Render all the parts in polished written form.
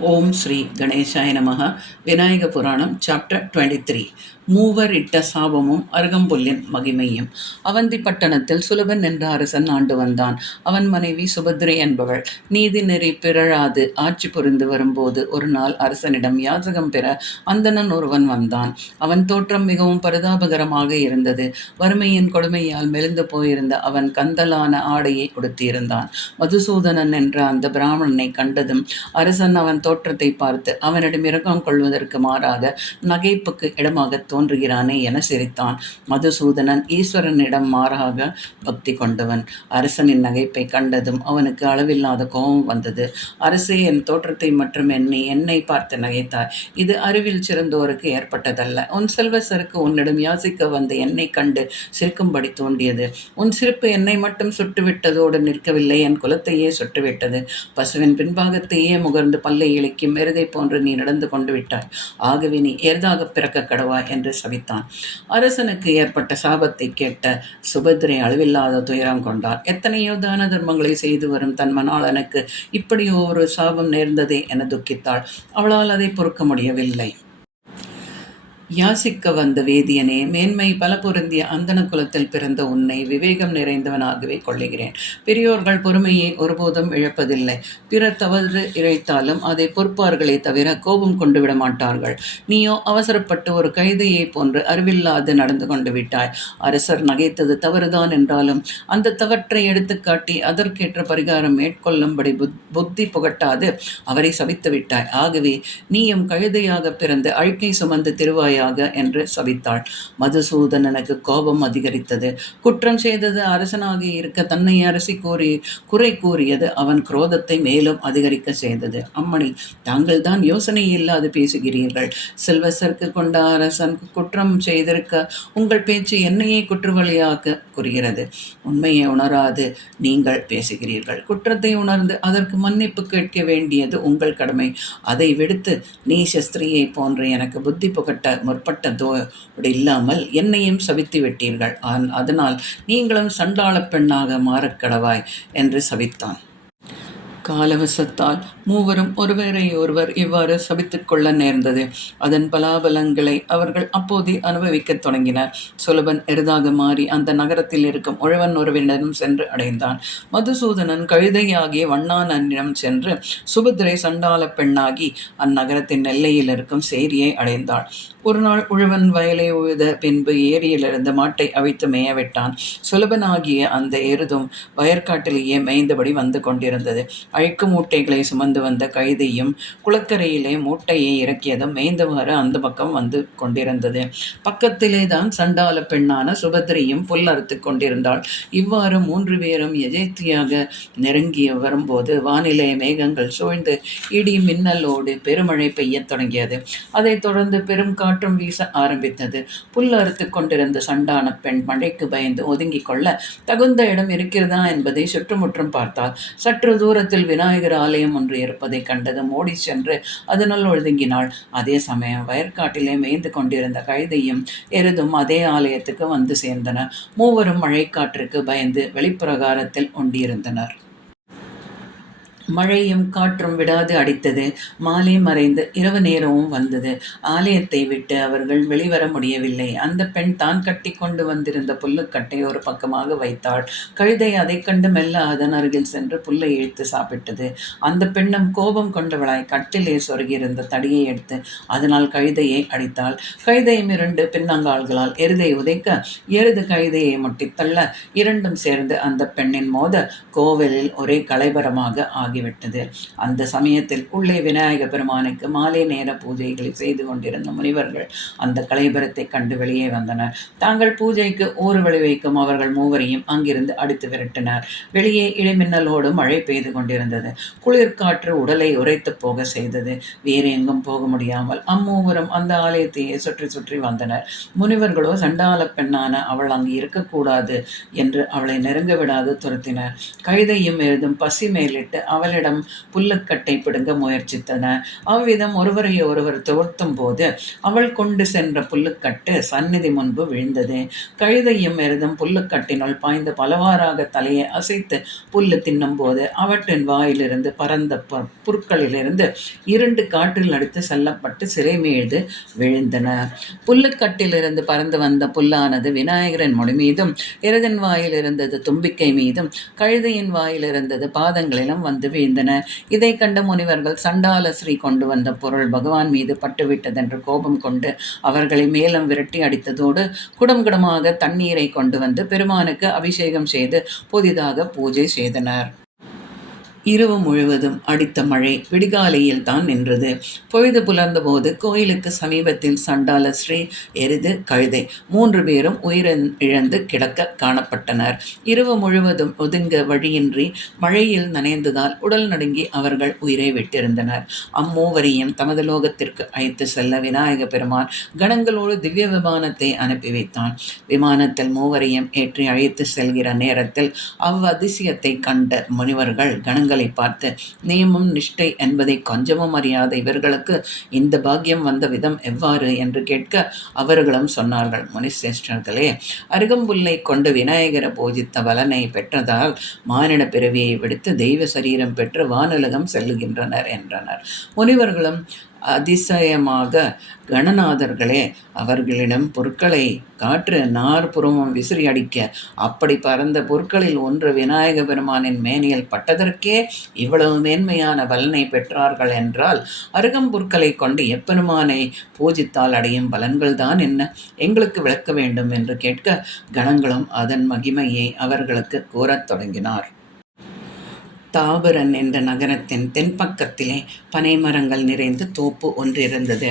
ஓம் ஸ்ரீ கணேசாய நமக. விநாயக புராணம் சாப்டர் 23. மூவர் இட்ட சாபமும் அருகம்புல்லின் மகிமையும். அவந்தி பட்டணத்தில் சுலபன் என்ற அரசன் ஆண்டு வந்தான். அவன் மனைவி சுபத்ரை என்பவள். நீதி நெறி பிறழாது ஆட்சி புரிந்து வரும்போது ஒரு நாள் அரசனிடம் யாசகம் பெற அந்தணன் ஒருவன் வந்தான். அவன் தோற்றம் மிகவும் பரிதாபகரமாக இருந்தது. வறுமையின் கொடுமையால் மெலிந்து போயிருந்த அவன் கந்தலான ஆடையை உடுத்தியிருந்தான். மதுசூதனன் என்ற அந்த பிராமணனை கண்டதும் அரசன் அவன் தோற்றத்தை பார்த்து அவனிடம் இரக்கம் கொள்வதற்கு மாறாக நகைப்புக்கு இடமாக தோன்றுகிறானே என சிரித்தான். மதுசூதனன் ஈஸ்வரனிடம் மாறாக பக்தி கொண்டவன். அரசனின் நகைப்பை கண்டதும் அவனுக்கு அளவில்லாத கோபம் வந்தது. அரசே, என் தோற்றத்தை மற்றும் என்னை பார்த்து நகைத்தாய். இது அறிவில் சிறந்தோருக்கு ஏற்பட்டதல்ல. உன் செல்வசருக்கு உன்னிடம் யாசிக்க வந்த என்னை கண்டு சிரிக்கும்படி தோன்றியது. உன் சிரிப்பு என்னை மட்டும் சுட்டுவிட்டதோடு நிற்கவில்லை, என் குலத்தையே சுட்டுவிட்டது. பசுவின் பின்பாகத்தையே முகர்ந்து பல்லை இழைக்கும் எருதை போன்று நீ நடந்து கொண்டு விட்டாய். ஆகவே நீ எருதாக பிறக்க கடவாய் என்று சபித்தான். அரசனுக்கு ஏற்பட்ட சாபத்தை கேட்ட சுபத்ரை அளவில்லாத துயரம் கொண்டார். எத்தனையோ தான தர்மங்களை செய்து வரும் தன் மணாளனுக்கு இப்படியோ ஒரு சாபம் நேர்ந்ததே என துக்கித்தாள். அவளால் அதை பொறுக்க முடியவில்லை. யாசிக்க வந்த வேதியனே, மேன்மை பல பொருந்திய அந்தன குலத்தில் பிறந்த உன்னை விவேகம் நிறைந்தவனாகவே கொள்ளுகிறேன். பெரியோர்கள் பொறுமையை ஒருபோதும் இழப்பதில்லை. பிறர் தவறு இழைத்தாலும் அதை பொறுப்பார்களே தவிர கோபம் கொண்டு விட மாட்டார்கள். நீயோ அவசரப்பட்டு ஒரு கைதையை போன்று அறிவில்லாது நடந்து கொண்டு விட்டாய். அரசர் நகைத்தது தவறுதான் என்றாலும் அந்த தவற்றை எடுத்துக்காட்டி அதற்கேற்ற பரிகாரம் மேற்கொள்ளும்படி புத்தி புகட்டாது அவரை சபித்து விட்டாய். ஆகவே நீயும் கழுதையாக பிறந்து அழுக்கை சுமந்து திருவாயா என்று சபித்தாள். மதுசூதனனுக்கு கோபம் அதிகரித்தது. குற்றம் செய்தது அரசனாக இருக்க தன்னை அரசி குறை கூறியது அவன் குரோதத்தை மேலும் அதிகரிக்க செய்தது. அம்மணி, தாங்கள் தான் யோசனை இல்லாது பேசுகிறீர்கள். செல்வசருக்கு கொண்ட அரசன் குற்றம் செய்திருக்க உங்கள் பேச்சு என்னையே குற்றவாளியாக கூறுகிறது. உண்மையை உணராது நீங்கள் பேசுகிறீர்கள். குற்றத்தை உணர்ந்து அதற்கு மன்னிப்பு கேட்க வேண்டியது உங்கள் கடமை. அதை விடுத்து நீ சஸ்திரியை போன்று எனக்கு புத்தி புகட்ட முற்பட்டதோடு இல்லாமல் என்னையும் சபித்து விட்டீர்கள். அதனால் நீங்களும் சண்டாள பெண்ணாக மாறக்கடவாய் என்று சபித்தான். காலவசத்தால் மூவரும் ஒருவரை ஒருவர் இவ்வாறு சபித்துக் கொள்ள நேர்ந்தது. அதன் பலாபலங்களை அவர்கள் அப்போதே அனுபவிக்கத் தொடங்கினர். சுலபன் எருதாக மாறி அந்த நகரத்தில் இருக்கும் உழவன் ஒருவனிடம் சென்று அடைந்தான். மதுசூதனன் கழுதையாகிய வண்ணானிடம் சென்று சுபத்திரை சண்டாள பெண்ணாகி அந்நகரத்தின் எல்லையில் இருக்கும் சேரியை அடைந்தாள். ஒரு நாள் உழவன் வயலை உழுத பின்பு ஏரியிலிருந்து மாட்டை அவிழ்த்து மேயவிட்டான். சுலபனாகிய அந்த எருதும் வயற்காட்டிலேயே மேய்ந்தபடி வந்து கொண்டிருந்தது. அழுக்கு மூட்டைகளை சுமந்து வந்த கைதையும் குளக்கரையிலே மூட்டையை இறக்கியதும் மேய்ந்தவாறு அந்த பக்கம் வந்து கொண்டிருந்தது. பக்கத்திலே தான் சண்டால பெண்ணான சுபத்ரியும் புல் அறுத்து கொண்டிருந்தாள். இவ்வாறு 3 பேரும் எஜேத்தியாக நெருங்கி வரும்போது வானிலை மேகங்கள் சூழ்ந்து இடி மின்னலோடு பெருமழை பெய்யத் தொடங்கியது. அதைத் தொடர்ந்து பெரும் காற்றும் வீச ஆரம்பித்தது. புல் அறுத்து கொண்டிருந்த சண்டான பெண் மழைக்கு பயந்து ஒதுங்கிக் கொள்ள தகுந்த இடம் இருக்கிறதா என்பதை சுற்றுமுற்றும் பார்த்தாள். சற்று தூரத்தில் விநாயகர் ஆலயம் ஒன்று இருப்பதை கண்டதும் ஓடி சென்று அதனுள் ஒதுங்கினாள். அதே சமயம் வயற்காட்டிலே மேய்ந்து கொண்டிருந்த கழுதையும் எருதும் அதே ஆலயத்துக்கு வந்து சேர்ந்தன. மூவரும் மழைக்காற்றுக்கு பயந்து வெளிப்பிரகாரத்தில் ஒண்டியிருந்தனர். மழையும் காற்றும் விடாது அடித்தது. மாலை மறைந்து இரவு நேரமும் வந்தது. ஆலயத்தை விட்டு அவர்கள் வெளிவர முடியவில்லை. அந்த பெண் தான் கட்டி கொண்டு வந்திருந்த புல்லுக்கட்டை ஒரு பக்கமாக வைத்தாள். கழுதை அதை கண்டு மெல்ல அதன் அருகில் சென்று புல்லை இழுத்து சாப்பிட்டது. அந்த பெண்ணும் கோபம் கொண்டவளாய் கட்டிலே சொருகியிருந்த தடியை எடுத்து அதனால் கழுதையை அடித்தாள். கழுதையும் 2 பின்னங்கால்களால் எருதை உதைக்க எருது கழுதையை முட்டித்தள்ள இரண்டும் சேர்ந்து அந்த பெண்ணின் மோத கோவிலில் ஒரே கலைபரமாக ஆகிவிட்டது. அந்த சமயத்தில் உள்ளே விநாயக பெருமானுக்கு மாலை நேர பூஜைகளை செய்து கொண்டிருந்த முனிவர்கள் அந்த கலைபரத்தை கண்டு வெளியே வந்தனர். தாங்கள் பூஜைக்கு ஊறு விளைவிக்கும் அவர்கள் மூவரையும் அங்கிருந்து அடித்து விரட்டினர். வெளியே இடிமின்னலோடு மழை பெய்து கொண்டிருந்தது. குளிர்காற்று உடலை உரைத்து போக செய்தது. வேறு எங்கும் போக முடியாமல் அம்மூவரும் அந்த ஆலயத்தையே சுற்றி சுற்றி வந்தனர். முனிவர்களோ சண்டால பெண்ணான அவள் அங்கு இருக்கக்கூடாது என்று அவளை நெருங்க விடாது துரத்தினர். கழுதையும் எழுதும் பசி மேலிட்டு அவளிடம் புல்லுக்கட்டை பிடுங்க முயற்சித்தன. அவ்விதம் ஒருவரை ஒருவர் துரத்தும் போது அவள் கொண்டு சென்ற புல்லுக்கட்டு சந்நிதி முன்பு விழுந்தது. கழுதையும் எருதும் புல்லுக்கட்டினுள் பாய்ந்து பலவாறாக தலையை அசைத்து புல்லு தின்னும்போது அவற்றின் வாயிலிருந்து பறந்த புற்களிலிருந்து 2 காற்றில் அடித்து செல்லப்பட்டு சிறை மீது விழுந்தன. புல்லுக்கட்டிலிருந்து பறந்து வந்த புல்லானது விநாயகரின் முடி மீதும், எருதின் வாயில் இருந்தது தும்பிக்கை மீதும், கழுதையின் வாயில் இருந்தது பாதங்களிலும் வந்து வீழ்ந்தன. இதை கண்ட முனிவர்கள் சண்டால ஸ்ரீ கொண்டு வந்த பொருள் பகவான் மீது பட்டுவிட்டதென்று கோபம் கொண்டு அவர்களை மேலும் விரட்டி அடித்ததோடு குடம் குடமாக தண்ணீரை கொண்டு வந்து பெருமானுக்கு அபிஷேகம் செய்து புதிதாக பூஜை செய்தனர். இரவு முழுவதும் அடித்த மழை விடிகாலையில் தான் நின்றது. பொழுது புலர்ந்தபோது கோயிலுக்கு சமீபத்தில் சண்டால ஸ்ரீ, எருது, கழுதை 3 பேரும் உயிரிழந்து கிடக்க காணப்பட்டனர். இரவு முழுவதும் ஒதுங்க வழியின்றி மழையில் நனைந்ததால் உடல் நடுங்கி அவர்கள் உயிரை விட்டிருந்தனர். அம்மூவரையும் தமது லோகத்திற்கு அழைத்து செல்ல விநாயக பெருமான் கணங்களோடு திவ்ய விமானத்தை அனுப்பி வைத்தான். விமானத்தில் மூவரையும் ஏற்றி அழைத்து செல்கிற நேரத்தில் அவ்வதிசயத்தை கண்ட முனிவர்கள் கணங்கள் பார்த்து, நியமம் நிஷ்டை என்பதை கொஞ்சமும் அறியாத இவர்களுக்கு இந்த பாக்கியம் வந்த விதம் எவ்வாறு என்று கேட்க அவர்களும் சொன்னார்கள். முனிசிரேஷ்டர்களே, அருகம்புல்லை கொண்டு விநாயகரை பூஜித்த பலனை பெற்றதால் மானிட பிறவியை விடுத்து தெய்வ சரீரம் பெற்று வானுலகம் செல்லுகின்றனர் என்றனர். முனிவர்களும் அதிசயமாக, கணநாதர்களே, அவர்களிடம் பொருட்களை காற்று நாற்புறமும் விசிறி அடிக்க அப்படி பறந்த பொருட்களில் ஒன்று விநாயக பெருமானின் மேனியில் பட்டதற்கே இவ்வளவு மேன்மையான பலனை பெற்றார்கள் என்றால் அருகம்பொருட்களை கொண்டு எப்பெருமானை பூஜித்தால் அடையும் பலன்கள்தான் என்ன? எங்களுக்கு விளக்க வேண்டும் என்று கேட்க கணங்களும் அதன் மகிமையை அவர்களுக்கு கூறத் தொடங்கினார். தாபரன் என்ற நகரத்தின் தென்பக்கத்திலே பனைமரங்கள் நிறைந்த தோப்பு ஒன்றிருந்தது.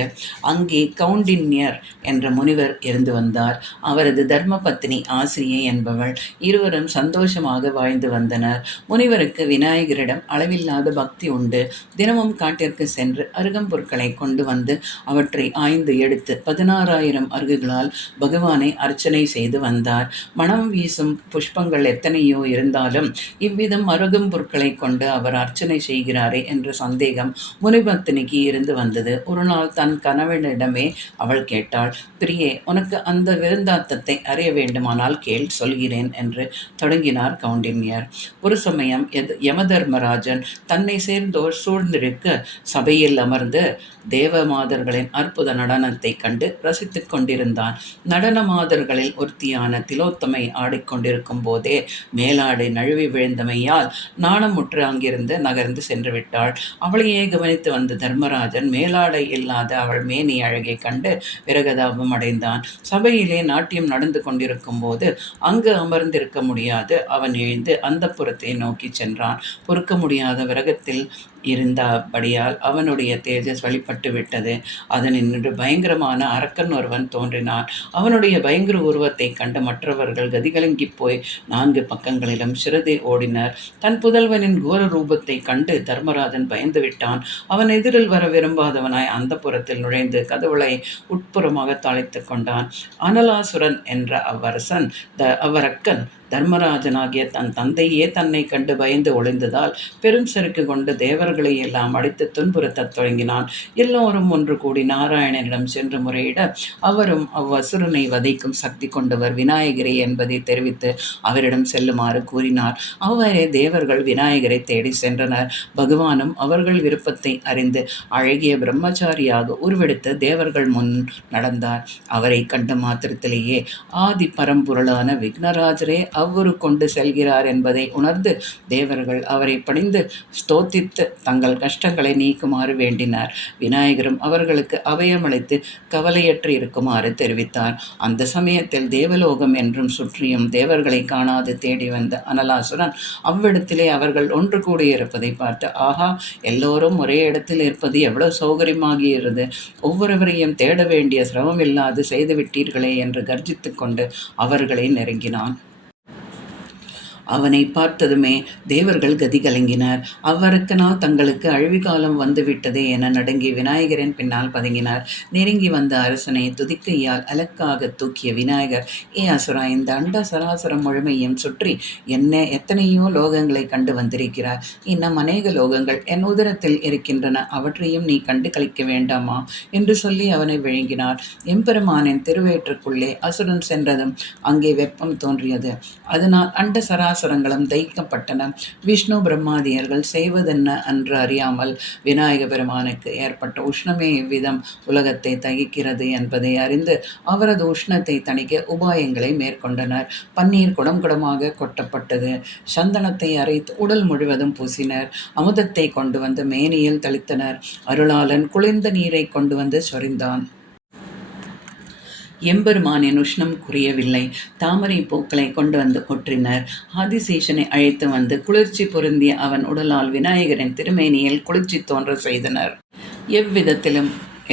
அங்கே கௌண்டின்யர் என்ற முனிவர் இருந்து வந்தார். அவரது தர்ம பத்னி ஆசிரியை என்பவள். இருவரும் சந்தோஷமாக வாழ்ந்து வந்தனர். முனிவருக்கு விநாயகரிடம் அளவில்லாத பக்தி உண்டு. தினமும் காட்டிற்கு சென்று அருகம்பொருட்களை கொண்டு வந்து அவற்றை ஆய்ந்து எடுத்து 16,000 அருகுகளால் பகவானை அர்ச்சனை செய்து வந்தார். மனம் வீசும் புஷ்பங்கள் எத்தனையோ இருந்தாலும் இவ்விதம் அருகம்பொருட்களை கொண்டு அவர் அர்ச்சனை செய்கிறாரே என்ற சந்தேகம் முனிபத்தினிக்கு இருந்து வந்தது. ஒரு நாள் தன் கணவனிடமே அவள் கேட்டாள். பிரியே, உனக்கு அந்த விருந்தாந்தத்தை அறிய வேண்டுமானால் கேள், சொல்கிறேன் என்று தொடங்கினார் கௌண்டின்யர். ஒரு சமயம் யமதர்மராஜன் தன்னை சேர்ந்தோர் சூழ்ந்திருக்க சபையில் அமர்ந்து தேவமாதர்களின் அற்புத நடனத்தை கண்டு ரசித்துக் கொண்டிருந்தான். நடன மாதர்களில் ஒருத்தியான திலோத்தமை ஆடிக்கொண்டிருக்கும் போதே மேலாடை நழுவி விழுந்தமையால் நாணமுற்று அங்கிருந்து நகர்ந்து சென்று விட்டாள். அவளையே கவனித்து வந்த தர்மராஜன் மேலாடை இல்லாத அவள் மேனி அழகை கண்டு விரகதாபம் அடைந்தான். சபையிலே நாட்டியம் நடந்து கொண்டிருக்கும் போது அங்கு அமர்ந்திருக்க முடியாது அவன் எழுந்து அந்தப்புறத்தை நோக்கி சென்றான். பொறுக்க முடியாத விரகத்தில் இருந்தபடியால் அவனுடைய தேஜஸ் வெளிப்பட்டு விட்டது. அதனின்று பயங்கரமான அரக்கன் ஒருவன் தோன்றினான். அவனுடைய பயங்கர உருவத்தை கண்டு மற்றவர்கள் கதிகலங்கி போய் 4 பக்கங்களிலும் சிறதை ஓடினர். தன் புதல்வனின் கோர ரூபத்தை கண்டு தர்மராஜன் பயந்து விட்டான். அவன் எதிரில் வர விரும்பாதவனாய் அந்த புறத்தில் நுழைந்து கதவுளை உட்புறமாக தாளித்து கொண்டான். அனலாசுரன் என்ற அவ்வரக்கன் தர்மராஜனாகிய தன் தந்தையே தன்னை கண்டு பயந்து ஒளிந்ததால் பெரும் செருக்கு கொண்டு தேவர்களை எல்லாம் அடித்து துன்புறுத்தத் தொடங்கினான். எல்லோரும் ஒன்று கூடி நாராயணனிடம் சென்று முறையிட அவரும் அவ்வசுரனை வதைக்கும் சக்தி கொண்டவர் விநாயகரே என்பதை தெரிவித்து அவரிடம் செல்லுமாறு கூறினார். அவ்வாறே தேவர்கள் விநாயகரை தேடி சென்றனர். பகவானும் அவர்கள் விருப்பத்தை அறிந்து அழகிய பிரம்மச்சாரியாக உருவெடுத்து தேவர்கள் முன் நடந்தார். அவரை கண்ட மாத்திரத்திலேயே ஆதி பரம்பொருளான விக்னராஜரே அவ்வொரு கொண்டு செல்கிறார் என்பதை உணர்ந்து தேவர்கள் அவரை பணிந்து ஸ்தோத்தித்து தங்கள் கஷ்டங்களை நீக்குமாறு வேண்டினார். விநாயகரும் அவர்களுக்கு அபயமளித்து கவலையற்று இருக்குமாறு தெரிவித்தார். அந்த சமயத்தில் தேவலோகம் என்றும் சுற்றியும் தேவர்களை காணாது தேடி வந்த அனலாசுரன் அவ்விடத்திலே அவர்கள் ஒன்று கூடியிருப்பதை பார்த்து, ஆஹா, எல்லோரும் ஒரே இடத்தில் இருப்பது எவ்வளவு சௌகரியமாகிறது! ஒவ்வொருவரையும் தேட வேண்டிய சிரமம் இல்லாது செய்துவிட்டீர்களே என்று கர்ஜித்து கொண்டு அவர்களை நெருங்கினான். அவனை பார்த்ததுமே தேவர்கள் கதி கலங்கினர். அவ்வரக்கனால் தங்களுக்கு அழிவுகாலம் வந்துவிட்டதே என நடுங்கி விநாயகரின் பின்னால் பதுங்கினார். நெருங்கி வந்த அரசனை துதிக்கையால் அலக்காக தூக்கிய விநாயகர், ஏ அசுரா, இந்த அண்ட சராசரம் முழுமையும் சுற்றி எத்தனையோ லோகங்களை கண்டு வந்திருக்கிறார். இன்னும் அநேக லோகங்கள் என் உதரத்தில் இருக்கின்றன, அவற்றையும் நீ கண்டு கழிக்க வேண்டாமா என்று சொல்லி அவனை விழுங்கினார். எம்பெருமானின் திருவேற்றுக்குள்ளே அசுரன் சென்றதும் அங்கே வெப்பம் தோன்றியது. அதனால் அண்ட சராசரங்களும் தைக்கப்பட்டன. விஷ்ணு பிரம்மாதியர்கள் செய்வதென்ன என்று அறியாமல் விநாயக பெருமானுக்கு ஏற்பட்ட உஷ்ணமே இவ்விதம் உலகத்தை தகிக்கிறது என்பதை அறிந்து அவரது உஷ்ணத்தை தணிக்க உபாயங்களை மேற்கொண்டனர். பன்னீர் குடம் குடமாக கொட்டப்பட்டது. சந்தனத்தை அரைத்து உடல் முழுவதும் பூசினர். அமுதத்தை கொண்டு வந்து மேனியில் தளித்தனர். அருளாளன் குளிர்ந்த நீரை கொண்டு வந்து சொரிந்தான். எம்பெருமானின் உஷ்ணம் குறையவில்லை. தாமரை பூக்களை கொண்டு வந்து கொற்றினர். ஆதிசேஷனை அழைத்து வந்து குளிர்ச்சி பொருந்திய அவன் உடலால் விநாயகரின் திருமேனியில் குளிர்ச்சி தோன்ற செய்தனர். எவ்விதத்திலும்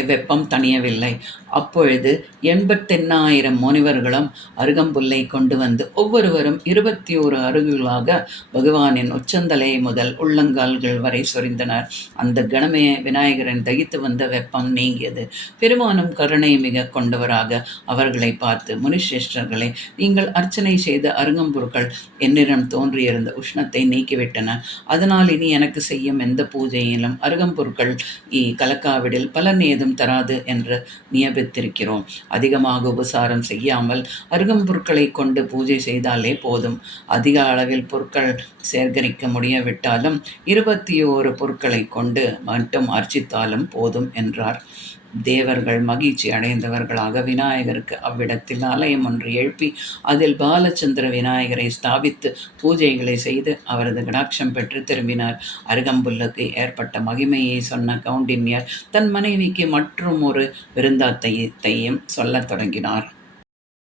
வெப்பம் தணியவில்லை. அப்பொழுது 88,000 முனிவர்களும் அருகம்புல்லை கொண்டு வந்து ஒவ்வொருவரும் 21 அருகுகளாக பகவானின் உச்சந்தலை முதல் உள்ளங்கால்கள் வரை சொரிந்தனர். அந்த கணமே விநாயகரின் தகித்து வந்த வெப்பம் நீங்கியது. பெருமானும் கருணை மிக கொண்டவராக அவர்களை பார்த்து, முனிசிரேஷ்டர்களே, நீங்கள் அர்ச்சனை செய்த அருகம்புற்கள் என்னிடம் தோன்றியிருந்த உஷ்ணத்தை நீக்கிவிட்டன. அதனால் இனி எனக்கு செய்யும் எந்த பூஜையிலும் அருகம்புற்கள் கலக்காவிடில் பலன் ஏதும் தராது என்று நியமித்திருக்கிறோம். அதிகமாக உபசாரம் செய்யாமல் அருகம்புற்களை கொண்டு பூஜை செய்தாலே போதும். அதிக அளவில் பொருட்கள் சேகரிக்க முடியவிட்டாலும் 21 பொருட்களை கொண்டு மட்டும் அர்ச்சித்தாலும் போதும் என்றார். தேவர்கள் மகிழ்ச்சி அடைந்தவர்களாக விநாயகருக்கு அவ்விடத்தில் ஆலயம் ஒன்று எழுப்பி அதில் பாலச்சந்திர விநாயகரை ஸ்தாபித்து பூஜைகளை செய்து அவரது கடாட்சம் பெற்று திரும்பினார். அருகம்புல்லுக்கு ஏற்பட்ட மகிமையை சொன்ன கௌண்டின்யர் தன் மனைவிக்கு மற்றும் ஒரு விருந்தாத்தையும் சொல்லத் தொடங்கினார்.